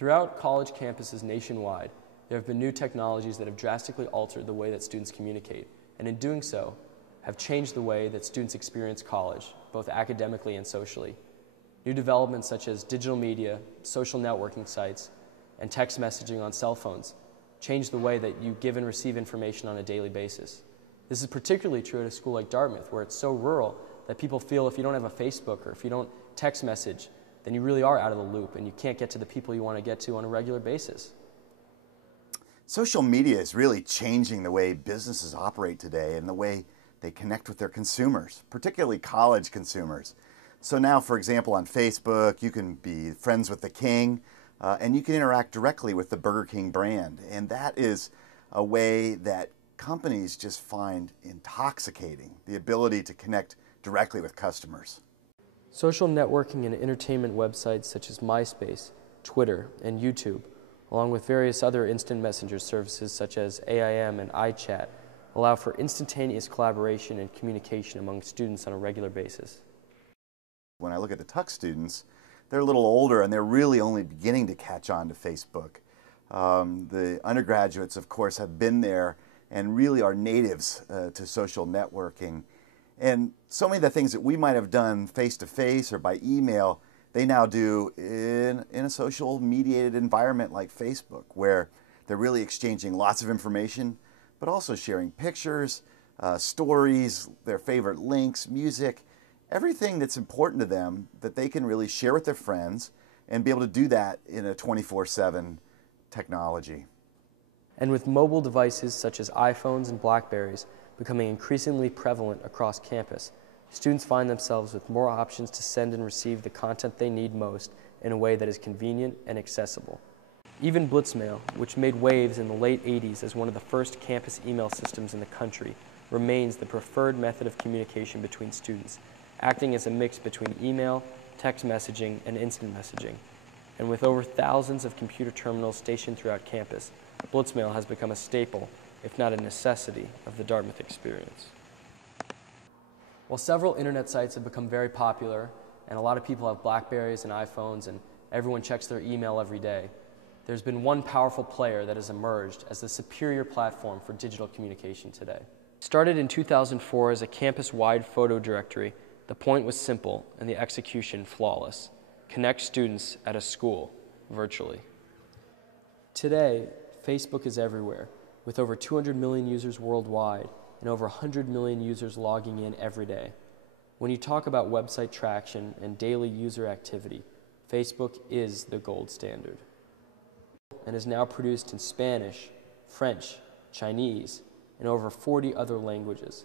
Throughout college campuses nationwide, there have been new technologies that have drastically altered the way that students communicate, and in doing so, have changed the way that students experience college, both academically and socially. New developments such as digital media, social networking sites, and text messaging on cell phones change the way that you give and receive information on a daily basis. This is particularly true at a school like Dartmouth, where it's so rural that people feel if you don't have a Facebook or if you don't text message, then you really are out of the loop and you can't get to the people you want to get to on a regular basis. Social media is really changing the way businesses operate today and the way they connect with their consumers, particularly college consumers. So now, for example, on Facebook, you can be friends with the king and you can interact directly with the Burger King brand. And that is a way that companies just find intoxicating, the ability to connect directly with customers. Social networking and entertainment websites such as MySpace, Twitter, and YouTube, along with various other instant messenger services such as AIM and iChat, allow for instantaneous collaboration and communication among students on a regular basis. When I look at the Tuck students, they're a little older and they're really only beginning to catch on to Facebook. The undergraduates, of course, have been there and really are natives to social networking. And so many of the things that we might have done face-to-face or by email, they now do in a social mediated environment like Facebook, where they're really exchanging lots of information, but also sharing pictures, stories, their favorite links, music, everything that's important to them that they can really share with their friends and be able to do that in a 24/7 technology. And with mobile devices such as iPhones and BlackBerries becoming increasingly prevalent across campus, students find themselves with more options to send and receive the content they need most in a way that is convenient and accessible. Even Blitzmail, which made waves in the late 80s as one of the first campus email systems in the country, remains the preferred method of communication between students, acting as a mix between email, text messaging, and instant messaging. And with over thousands of computer terminals stationed throughout campus, Blitzmail has become a staple, if not a necessity, of the Dartmouth experience. While several internet sites have become very popular, and a lot of people have BlackBerries and iPhones, and everyone checks their email every day, there's been one powerful player that has emerged as the superior platform for digital communication today. Started in 2004 as a campus-wide photo directory, the point was simple and the execution flawless: connect students at a school virtually. Today, Facebook is everywhere, with over 200 million users worldwide and over 100 million users logging in every day. When you talk about website traction and daily user activity, Facebook is the gold standard and is now produced in Spanish, French, Chinese, and over 40 other languages.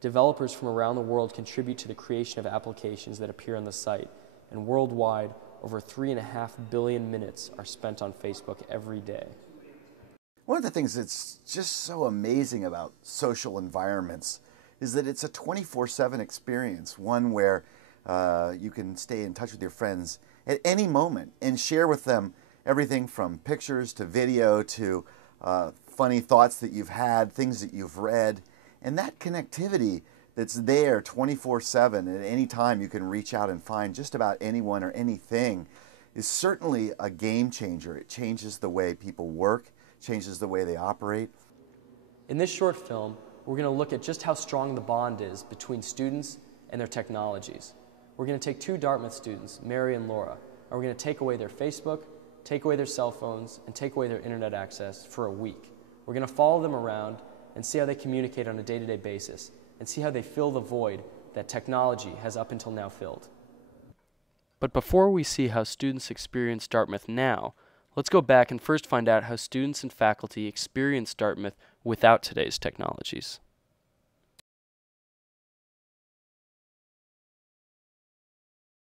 Developers from around the world contribute to the creation of applications that appear on the site, and worldwide, over 3.5 billion minutes are spent on Facebook every day. One of the things that's just so amazing about social environments is that it's a 24/7 experience, one where you can stay in touch with your friends at any moment and share with them everything from pictures to video to funny thoughts that you've had, things that you've read. And that connectivity that's there 24/7 at any time you can reach out and find just about anyone or anything is certainly a game changer. It changes the way people work, changes the way they operate. In this short film, we're going to look at just how strong the bond is between students and their technologies. We're going to take two Dartmouth students, Mary and Laura, and we're going to take away their Facebook, take away their cell phones, and take away their internet access for a week. We're going to follow them around and see how they communicate on a day-to-day basis, and see how they fill the void that technology has up until now filled. But before we see how students experience Dartmouth now, let's go back and first find out how students and faculty experience Dartmouth without today's technologies.